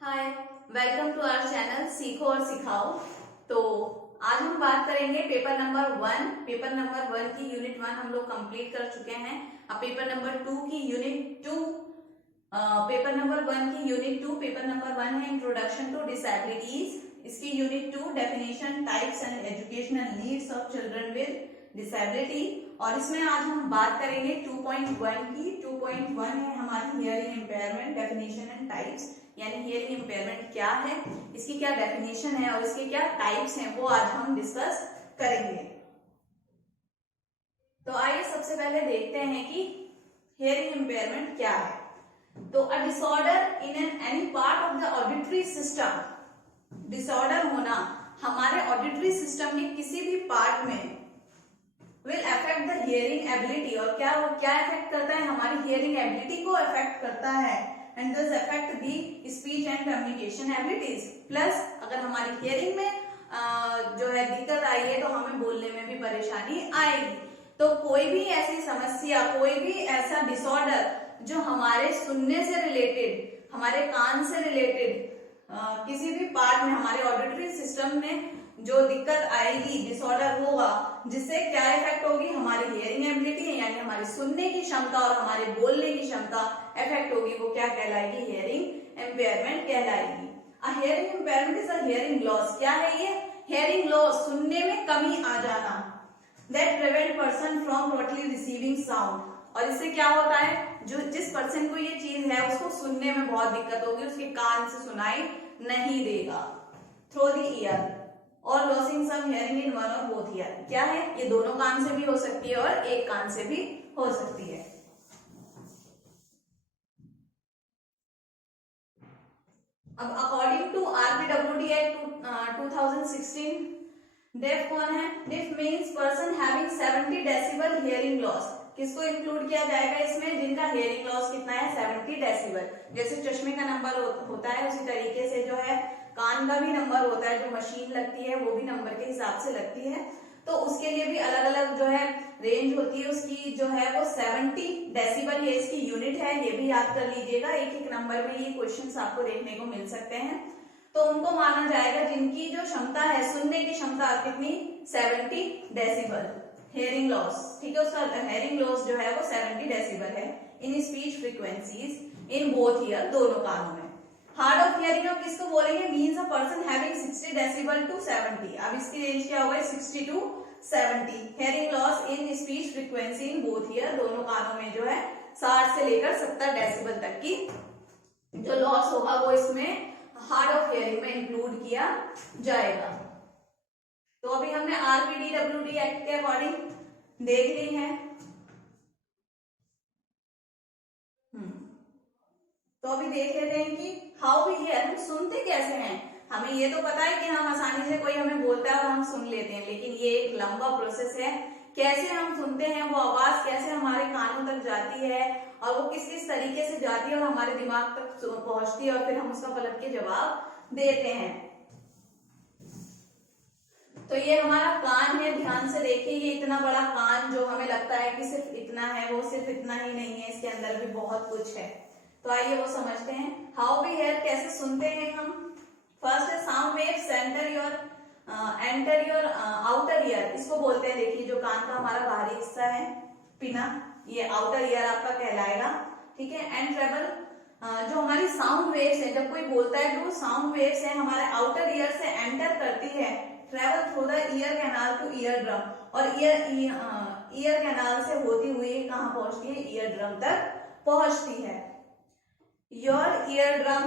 Hi, welcome to our channel सीखो और सिखाओ। तो आज हम बात करेंगे पेपर नंबर 1। पेपर नंबर 1 की यूनिट 1 हम लोग कंप्लीट कर चुके हैं। अब पेपर नंबर 2 की यूनिट 2, पेपर नंबर 1 की यूनिट 2, पेपर नंबर 1 है इंट्रोडक्शन टू डिसेबिलिटीज। इसकी unit 2 definition, types and educational needs of children with disability. और इसमें आज हम बात करेंगे 2.1 की। 2.1 है हमारी hearing impairment, definition and types, यानी हियरिंग इम्पेयरमेंट क्या है, इसकी क्या डेफिनेशन है और इसके क्या टाइप्स हैं, वो आज हम डिस्कस करेंगे। तो आइए सबसे पहले देखते हैं कि हियरिंग इम्पेयरमेंट क्या है। तो a disorder in any part of the auditory system, disorder होना हमारे ऑडिटरी सिस्टम के किसी भी पार्ट में will affect the hearing ability, और क्या अफेक्ट करता है, हमारी हियरिंग एबिलिटी को अफेक्ट करता है, and this affect the speech and communication abilities. Plus अगर हमारी हियरिंग में जो है दिक्कत आई है तो हमें बोलने में भी परेशानी आएगी। तो कोई भी ऐसी समस्या, कोई भी ऐसा डिसऑर्डर जो हमारे सुनने से रिलेटेड, हमारे कान से रिलेटेड, किसी भी पार्ट में हमारे ऑडिटरी सिस्टम में जो दिक्कत आएगी, डिसऑर्डर होगा, जिससे क्या इफेक्ट होगी, हमारी हियरिंग एबिलिटी यानी हमारी सुनने की क्षमता और हमारे बोलने की क्षमता इफेक्ट होगी, वो क्या कहलाएगी, हियरिंग इम्पेयरमेंट कहलाएगी। A hearing impairment is a hearing loss. क्या है ये? हियरिंग लॉस, सुनने में कमी आ जाना, that prevent person from totally receiving sound. और इससे क्या होता है, जो जिस पर्सन को ये चीज है उसको सुनने में बहुत दिक्कत होगी, उसके कान से सुनाई नहीं देगा। थ्रू द ईयर और losing some hearing in one or both ear. क्या है ये? दोनों कान से भी हो सकती है और एक कान से भी हो सकती है। अब according to RPWD act 2016, deaf कौन है? Deaf means person having 70 decibel hearing loss. किसको इंक्लूड किया जाएगा इसमें? जिनका हियरिंग लॉस कितना है, 70 डेसिबल। जैसे चश्मे का नंबर होता है, उसी तरीके से जो है कान का भी नंबर होता है, जो मशीन लगती है वो भी नंबर के हिसाब से लगती है। तो उसके लिए भी अलग अलग जो है रेंज होती है, उसकी जो है वो 70 डेसिबल, ये इसकी यूनिट है, ये भी याद कर लीजिएगा। एक एक नंबर में ये क्वेश्चंस आपको देखने को मिल सकते हैं। तो उनको माना जाएगा जिनकी जो क्षमता है, सुनने की क्षमता कितनी, 70 डेसिबल हियरिंग लॉस। ठीक है, उसका हियरिंग लॉस जो है वो 70 डेसिबल है in speech frequencies in both ear, दोनों कानों में। हार्ड ऑफ हियरिंग अब किसको बोलेंगे? Means a person having 60 decibel to 70। अब इसकी रेंज क्या होगा? 60 to 70। Hearing loss in speech frequency in both ear, दोनों कानों में जो है 60 से लेकर 70 डेसिबल तक की जो लॉस होगा वो इसमें हार्ड ऑफ हियरिंग में इंक्लूड किया जाएगा। तो अभी हमने आरपीडब्ल्यूडी एक्ट के अकॉर्डिंग देख ली है। तो अभी देख लेते हैं कि हाउ वी हियर, हम सुनते कैसे हैं। हमें ये तो पता है कि हम आसानी से कोई हमें बोलता है और हम सुन लेते हैं, लेकिन ये एक लंबा प्रोसेस है। कैसे हम सुनते हैं, वो आवाज कैसे हमारे कानों तक जाती है और वो किस किस तरीके से जाती है और हमारे दिमाग तक पहुंचती है और फिर हम उसका पलट के जवाब देते हैं। तो ये हमारा कान है, ध्यान से देखिए। ये इतना बड़ा कान जो हमें लगता है कि सिर्फ इतना है, वो सिर्फ इतना ही नहीं है, इसके अंदर भी बहुत कुछ है। तो आइए वो समझते हैं। हाउ वी हियर, कैसे सुनते हैं हम। फर्स्ट है sound waves enter your outer ear, इसको बोलते हैं, देखिए जो कान का हमारा बाहरी हिस्सा है, पिना, ये आउटर ईयर आपका कहलाएगा। ठीक है, एंड ट्रेवल, जो हमारी साउंड वेव्स है, जब कोई बोलता है जो साउंड वेव्स है हमारे आउटर ईयर से एंटर करती है, travel through the ear canal two ear drum, और ईयर कैनाल से होती हुई कहाँ पहुंचती है, ईयर ड्रम तक पहुंचती है। Your ear drum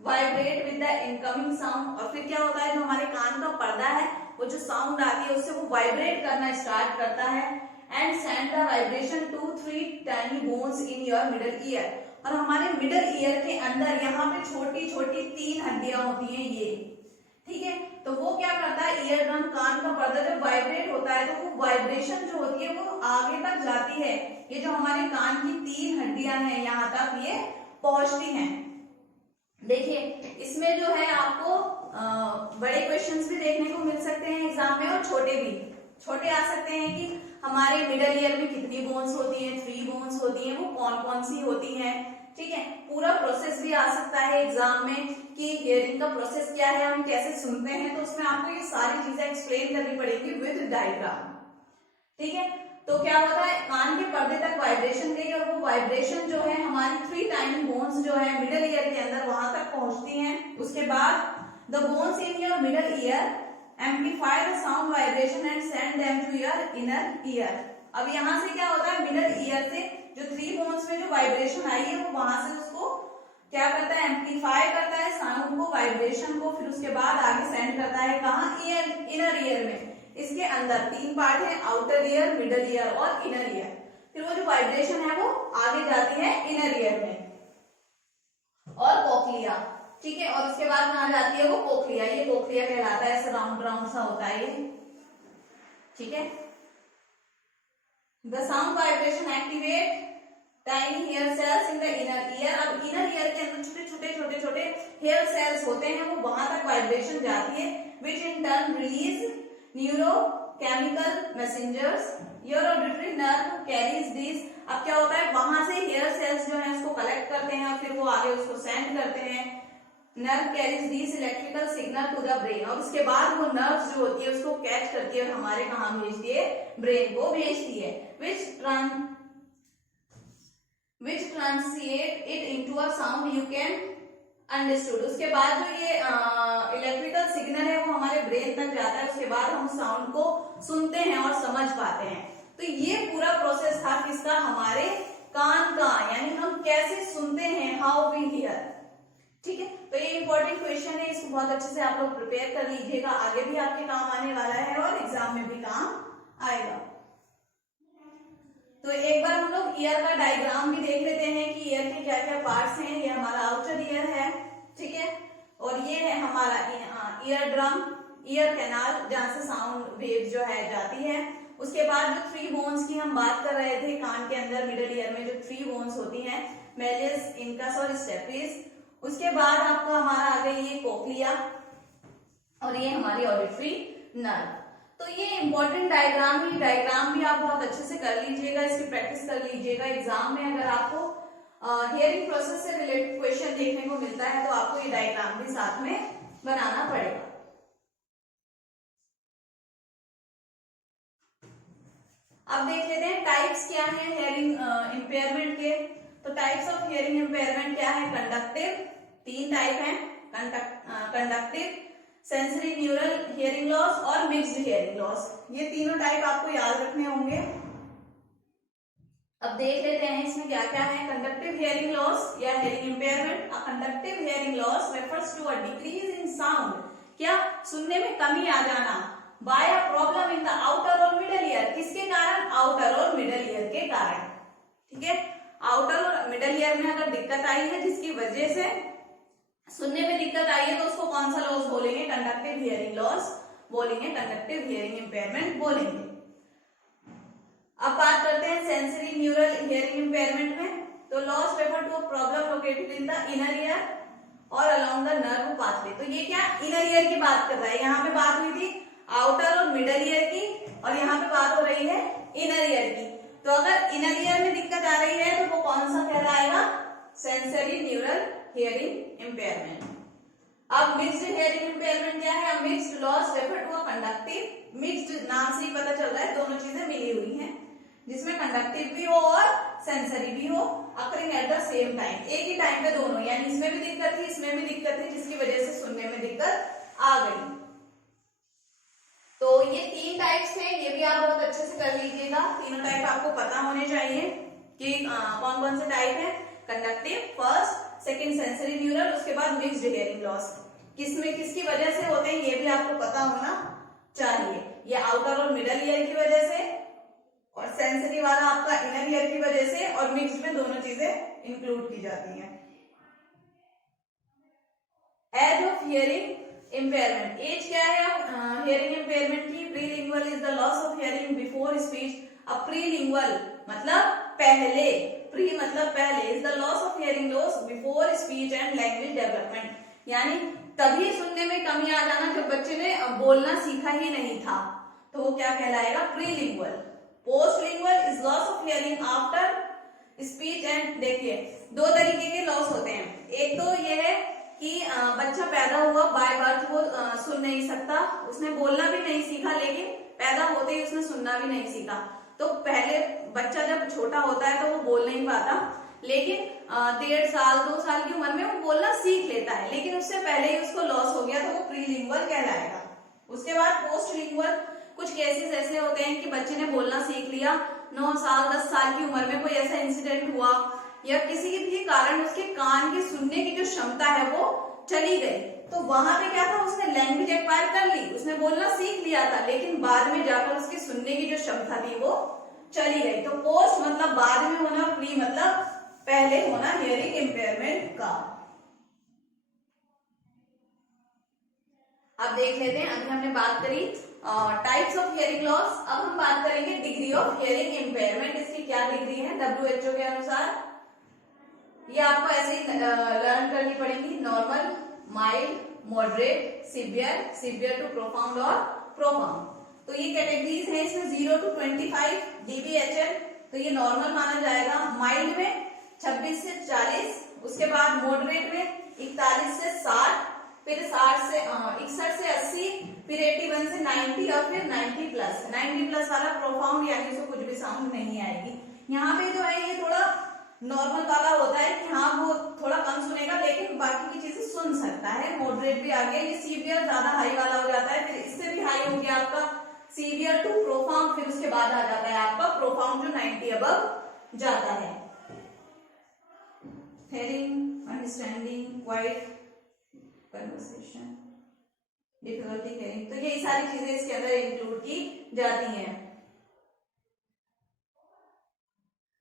vibrate with the incoming sound, और फिर क्या होता है, जो हमारे कान का पर्दा है वो जो साउंड आती है उससे वो वाइब्रेट करना स्टार्ट करता है, and send the vibration to 3 tiny bones in your middle ear, और हमारे मिडल ईयर के अंदर यहाँ पे छोटी छोटी 3 हड्डियां होती हैं ये। ठीक है, तो वो क्या करता है, ईयर ड्रम, कान का पर्दा जब वाइब्रेट होता है तो वो वाइब्रेशन जो होती है वो आगे तक जाती है। ये जो हमारे कान की 3 हड्डियां हैं यहाँ तक ये पहुंचती हैं। देखिए इसमें जो है आपको बड़े क्वेश्चंस भी देखने को मिल सकते हैं एग्जाम में और छोटे भी। छोटे आ सकते हैं कि हमारे मिडल ईयर में कितनी बोन्स होती हैं, 3 बोन्स होती हैं, वो कौन कौन सी होती हैं। ठीक है। पूरा प्रोसेस भी आ सकता है एग्जाम में कि हियरिंग का प्रोसेस क्या है, हम कैसे सुनते हैं, तो उसमें आपको ये सारी चीजें एक्सप्लेन करनी पड़ेगी विद डायग्राम। ठीक है, तो क्या होता है, कान के पर्दे तक वाइब्रेशन गई और वो वाइब्रेशन जो है हमारी 3 टाइनी बोन्स जो है मिडल ईयर के अंदर वहां तक पहुंचती हैं। उसके बाद the bones in your middle ear amplify the sound vibration and send them to your inner ear. अब यहाँ से क्या होता है, मिडल ईयर से जो 3 बोन्स में जो वाइब्रेशन आई है वो वहां से उसको क्या करता है, एम्पलीफाई करता है साउंड को, वाइब्रेशन को, फिर उसके बाद आगे सेंड करता है कहाँ, इनर ईयर में। इसके अंदर 3 पार्ट है, आउटर ईयर, मिडल ईयर और इनर ईयर। फिर वो जो वाइब्रेशन है वो आगे जाती है इनर ईयर में और कोक्लिया। ठीक है, और उसके बाद कहाँ जाती है वो कोक्लिया, ये कोक्लिया कहलाता है, ऐसा राउंड राउंड सा होता है ये। ठीक है, the sound vibration activate tiny hair cells in the inner ear. अब इनर ईयर के अंदर छोटे छोटे हेयर सेल्स होते हैं, वो वहां तक वाइब्रेशन जाती है, which in turn release neurochemical messengers, your auditory nerve carries this. अब क्या होता है, वहां से हेयर सेल्स जो है उसको कलेक्ट करते हैं और फिर वो आगे उसको सेंड करते हैं। Nerve carries this electrical signal to the brain, और उसके बाद वो नर्व जो होती है उसको कैच करती है और हमारे कहाँ भेजती है, ब्रेन को भेजती है, which translate it into a sound you can understood। उसके बाद जो ये इलेक्ट्रिकल सिग्नल है वो हमारे ब्रेन तक जाता है, उसके बाद हम साउंड को सुनते हैं और समझ पाते हैं। तो ये पूरा प्रोसेस था किसका, हमारे कान का, यानी हम कैसे सुनते हैं, हाउ वी हियर। ठीक है, तो ये इंपॉर्टेंट क्वेश्चन है, इसको बहुत अच्छे से आप लोग प्रिपेयर कर लीजिएगा, आगे भी आपके काम आने वाला है और एग्जाम में भी काम आएगा। तो एक बार हम लोग ईयर का डायग्राम भी देख लेते हैं कि ईयर के क्या क्या पार्ट्स हैं। ये हमारा आउटर ईयर है, ठीक है, और ये है हमारा ईयर ड्रम, ईयर कैनाल, जहां से साउंड वेव जो है जाती है। उसके बाद जो 3 बोन्स की हम बात कर रहे थे कान के अंदर मिडल ईयर में जो 3 बोन्स होती हैं, मेलिस, इनकस और स्टेपिस। उसके बाद आपका हमारा आ गई ये कोक्लिया और ये हमारी ऑडिटरी नर्व। तो ये इंपॉर्टेंट डायग्राम है, डायग्राम भी आप बहुत अच्छे से कर लीजिएगा, इसकी प्रैक्टिस कर लीजिएगा। एग्जाम में अगर आपको हियरिंग प्रोसेस से रिलेटेड क्वेश्चन देखने को मिलता है तो आपको ये डायग्राम भी साथ में बनाना पड़ेगा। अब देख लेते हैं टाइप्स क्या है हियरिंग इम्पेयरमेंट के। तो टाइप्स ऑफ हियरिंग इम्पेयरमेंट क्या है, कंडक्टिव, 3 टाइप हैं, conductive, sensory neural hearing loss और मिक्स्ड हियरिंग लॉस। ये तीनों टाइप आपको याद रखने होंगे। अब देख लेते हैं इसमें क्या क्या है। कंडक्टिव हियरिंग लॉस या hearing impairment, conductive hearing loss refers to a decrease in sound, क्या, सुनने में कमी आ जाना, by a problem in the outer or middle ear, किसके कारण, आउटर और मिडल ईयर के कारण। ठीक है, आउटर और मिडल ईयर में अगर दिक्कत आई है जिसकी वजह से सुनने में दिक्कत आई है तो उसको कौन सा लॉस बोलेंगे, कंडक्टिव हियरिंग लॉस बोलेंगे, कंडक्टिव हियरिंग इम्पेयरमेंट बोलेंगे। अब बात करते हैं सेंसरी न्यूरल हियरिंग इम्पेयरमेंट में। तो loss refer to a problem located in the inner ear or along the nerve pathway. तो ये क्या, इनर ईयर की बात कर रहा है, यहाँ पे बात हुई थी आउटर और मिडल ईयर की और यहाँ पे बात हो रही है इनर ईयर की। तो अगर इनर ईयर में दिक्कत आ रही है तो वो कौन सा कहलाएगा, सेंसरी न्यूरल हियरिंग इम्पेयरमेंट। अब मिक्स्ड हियरिंग इम्पेयरमेंट क्या है, mixed loss refer to a conductive, mixed नाम से ही पता चल रहा है दोनों चीजें मिली हुई हैं, जिसमें कंडक्टिव भी हो और सेंसरी भी हो, occurring at the same time, एक ही टाइम पे दोनों, यानी इसमें भी दिक्कत थी इसमें भी दिक्कत थी, जिसकी वजह से सुनने में दिक्कत आ गई। तो ये 3 टाइप्स थे, ये भी आप बहुत अच्छे से कर लीजिएगा। तीनों टाइप आपको पता होने चाहिए कि कौन कौन से टाइप है, conductive first, second sensory neural, उसके बाद मिक्स्ड हियरिंग लॉस, किसमें किसकी वजह से होते हैं ये भी आपको पता होना चाहिए। ये आउटर और मिडल ईयर की वजह से और सेंसरी वाला आपका इनर ईयर की वजह से, और मिक्स्ड में दोनों चीजें इंक्लूड की जाती हैं। Age of hearing impairment, age क्या है हियरिंग इम्पेयरमेंट की, prelingual is the loss of hearing before speech. अब प्रीलिंगुअल मतलब पहले, प्री मतलब पहले, is the loss of hearing loss before speech and language development, यानी तभी सुनने में कमी आ जाना जब बच्चे ने बोलना सीखा ही नहीं था, तो वो क्या कहलाएगा, prelingual. Postlingual is loss of hearing after speech and, देखिए दो तरीके के लॉस होते हैं। एक तो ये है कि बच्चा पैदा हुआ बाय बर्थ वो सुन नहीं सकता, उसने बोलना भी नहीं सीखा, लेकिन पैदा होते ही उसने सुनना भी नहीं सीखा। तो पहले बच्चा जब छोटा होता है तो वो बोल नहीं पाता, लेकिन 1.5 साल 2 साल की उम्र में वो बोलना सीख लेता है, लेकिन उससे पहले ही उसको लॉस हो गया तो वो प्रीलिंगुअल कहलाएगा। उसके बाद पोस्टलिंगुअल कुछ केसेस ऐसे होते हैं कि बच्चे ने बोलना सीख लिया, 9 साल 10 साल की उम्र में कोई ऐसा इंसिडेंट हुआ या किसी भी कारण उसके कान की सुनने की जो क्षमता है वो चली गई, तो वहां पे क्या था, उसने लैंग्वेज एक्वायर कर ली, उसने बोलना सीख लिया था, लेकिन बाद में जाकर उसकी सुनने की जो क्षमता थी वो चली गई। तो पोस्ट मतलब बाद में होना, प्री मतलब पहले होना हियरिंग इम्पेयरमेंट का। अब देख लेते हैं, अभी हमने बात करी टाइप्स ऑफ हियरिंग लॉस, अब हम बात करेंगे डिग्री ऑफ हियरिंग इम्पेयरमेंट। इसकी क्या डिग्री है WHO के अनुसार, ये आपको ऐसे ही लर्न करनी पड़ेगी, normal, mild, moderate, severe, severe to profound और प्रोफाउंड। तो ये कैटेगरीज है, इसमें 0 to 25 dBHL, तो ये नॉर्मल माना जाएगा। माइल्ड में 26 से 40, उसके बाद मॉडरेट में 41 से 60, फिर 61 से 80, फिर 81 से 90 और फिर 90 प्लस। 90 प्लस वाला प्रोफाउंड, यानी उसको कुछ भी साउंड नहीं आएगी। यहाँ पे जो है ये थोड़ा नॉर्मल वाला होता है कि हाँ वो थोड़ा कम सुनेगा, लेकिन बाकी की चीजें सुन सकता है। मॉडरेट भी आ गया, ये सीवियर ज्यादा हाई वाला हो जाता है, फिर इससे भी हाई हो गया आपका सीवियर टू प्रोफाउंड, फिर उसके बाद आ जाता है आपका प्रोफाउंड जो 90 अबव जाता है। Hearing, understanding, quite, conversation, difficulty hearing, तो ये सारी चीजें इसके अंदर इंक्लूड की जाती हैं।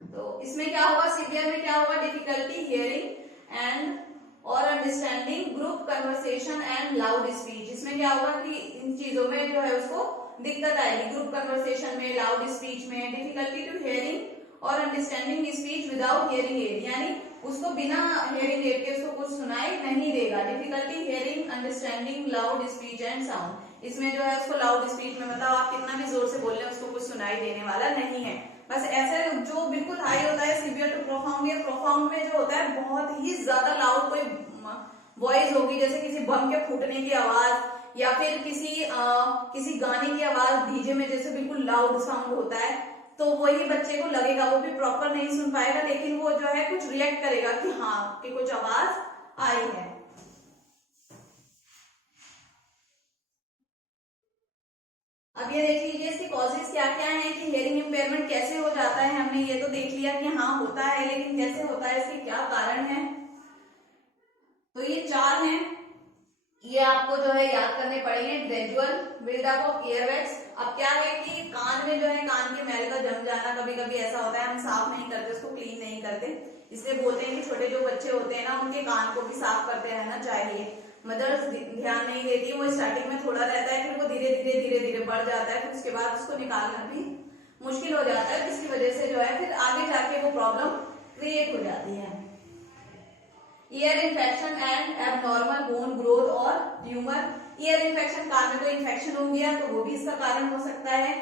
तो इसमें क्या होगा, सीवियर में क्या होगा, डिफिकल्टी हियरिंग एंड और understanding, group conversation and loud speech. इसमें क्या होगा कि इन चीजों में जो है उसको दिक्कत आएगी, ग्रुप कन्वर्सेशन में, लाउड स्पीच में, डिफिकल्टी टू हियरिंग और understanding speech without hearing aid, यानी उसको बिना हियरिंग एड के उसको कुछ सुनाई नहीं देगा। Difficulty hearing, understanding, loud speech and sound, इसमें जो है उसको लाउड स्पीच में मतलब आप कितना भी जोर से बोल रहे उसको कुछ सुनाई देने वाला नहीं है। बस ऐसे जो बिल्कुल हाई होता है सीवियर टू प्रोफाउंड, या प्रोफाउंड में जो होता है बहुत ही ज्यादा लाउड कोई वॉइस होगी, जैसे किसी बम के फूटने की आवाज या फिर किसी गाने की आवाज डीजे में जैसे बिल्कुल लाउड साउंड होता है, तो वही बच्चे को लगेगा, वो भी प्रॉपर नहीं सुन पाएगा, लेकिन वो जो है कुछ रिएक्ट करेगा कि हाँ कि कुछ आवाज आई है। अब ये देख लीजिए इसके कॉजेज क्या क्या हैं, कि हियरिंग इम्पेयरमेंट कैसे हो जाता है। हमने ये तो देख लिया कि हाँ होता है, लेकिन कैसे होता है, इसके क्या कारण है। तो ये 4 हैं, ये आपको जो है याद करने पड़ेंगे। ग्रेजुअल बिल्डअप ऑफ ईयरवेक्स, अब क्या है कि कान में जो है कान के मैल का जम जाना, कभी कभी ऐसा होता है हम साफ नहीं करते, उसको क्लीन नहीं करते, इसलिए बोलते हैं कि छोटे जो बच्चे होते हैं ना उनके कान को भी साफ करते रहना चाहिए। मदर्स ध्यान नहीं देती, वो स्टार्टिंग में थोड़ा रहता है, फिर वो धीरे धीरे बढ़ जाता है, फिर उसके बाद उसको निकालना भी मुश्किल हो जाता है, जिसकी वजह से जो है फिर आगे जाके वो प्रॉब्लम क्रिएट हो जाती है। Ear infection and abnormal bone growth और ट्यूमर, ईयर इन्फेक्शन, कान में कोई इन्फेक्शन हो गया तो वो भी इसका कारण हो सकता है।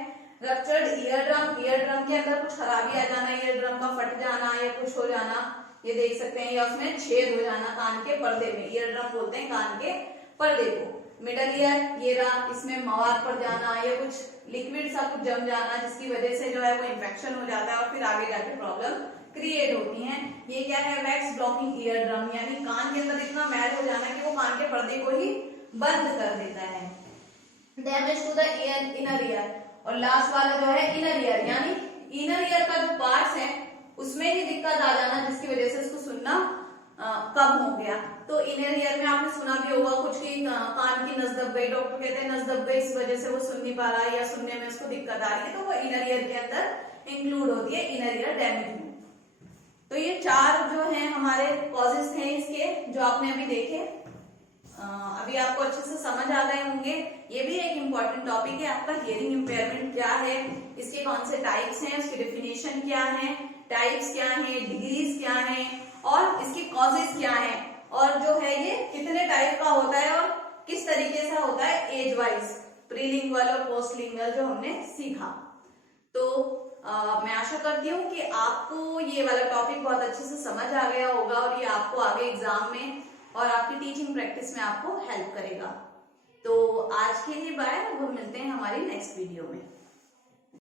Ruptured ear drum, ear drum के अंदर कुछ खराबी आ जाना, ईयर ड्रम का फट जाना या कुछ हो जाना, ये देख सकते हैं, या उसमें छेद हो जाना कान के पर्दे में, ईयर ड्रम बोलते हैं कान के पर्दे को। मिडल ईयर, ये रहा, इसमें मवाद पड़ जाना या कुछ लिक्विड सा कुछ जम जाना, जिसकी वजह से जो है वो इन्फेक्शन हो जाता है और फिर आगे जाके प्रॉब्लम क्रिएट होती हैं। ये क्या है, वैक्स ब्लॉकिंग ईयर ड्रम, यानी कान के अंदर इतना मैल हो जाना कि वो कान के पर्दे को ही बंद कर देता है। Damage to the ear, inner ear, और लास्ट वाला जो है इनर ईयर, यानी इनर ईयर का जो पार्ट्स है उसमें ही दिक्कत आ जाना, जिसकी वजह से उसको सुनना कम हो गया। तो इनर ईयर में आपने सुना भी होगा कुछ की कान की नस दब गई, डॉक्टर कहते हैं नस दब गई, इस वजह से वो सुन नहीं पा रहा है या सुनने में उसको दिक्कत आ रही है, तो वो इनर ईयर के अंदर इंक्लूड होती है, इनर ईयर डैमेज में। तो ये 4 जो हैं हमारे कॉजेज थे इसके, जो आपने अभी देखे। अभी आपको अच्छे से समझ आ गए होंगे। ये भी एक इम्पॉर्टेंट टॉपिक है आपका, हियरिंग इम्पेयरमेंट क्या है, इसके कौन से टाइप्स हैं, उसकी डेफिनेशन क्या है, टाइप्स क्या है, डिग्रीज क्या है और इसके कॉजेज क्या है, और जो है ये कितने टाइप का होता है और किस तरीके से होता है एज वाइज, प्रीलिंगुअल और पोस्टलिंगुअल जो हमने सीखा। तो मैं आशा करती हूँ कि आपको ये वाला टॉपिक बहुत अच्छे से समझ आ गया होगा और ये आपको आगे एग्जाम में और आपकी टीचिंग प्रैक्टिस में आपको हेल्प करेगा। तो आज के लिए बाय, अब हम मिलते हैं हमारी नेक्स्ट वीडियो में।